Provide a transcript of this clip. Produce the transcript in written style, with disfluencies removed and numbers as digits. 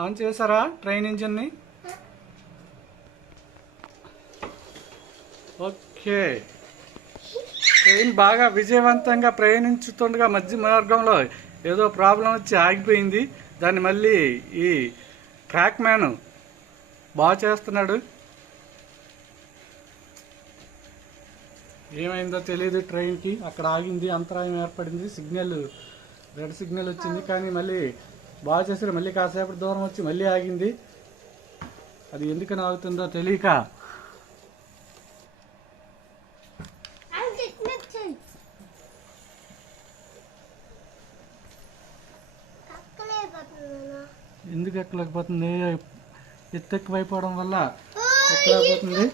On చేశారా train ఇంజిన్ని? Okay, train బాగా విజయవంతంగా ప్రయాణించుతుండగా మధ్య మార్గంలో ఏదో ప్రాబ్లం వచ్చి ఆగిపోయింది. దాన్ని మళ్ళీ ఈ ట్రాక్ మ్యాన్ బాగా చేస్తున్నాడు. ఏమైందో తెలియదు, ట్రైన్కి అక్కడ ఆగింది, అంతరాయం ఏర్పడింది, సిగ్నల్ రెడ్ సిగ్నల్ వచ్చింది. కానీ మళ్ళీ బాగా చేశారు. మళ్ళీ కాసేపటి దూరం వచ్చి మళ్ళీ ఆగింది. అది ఎందుకని ఆగుతుందో తెలియక ఎందుకు ఎక్కలేకపోతుంది? ఎత్తు ఎక్కువైపోవడం వల్ల ఎక్కలేకపోతుంది.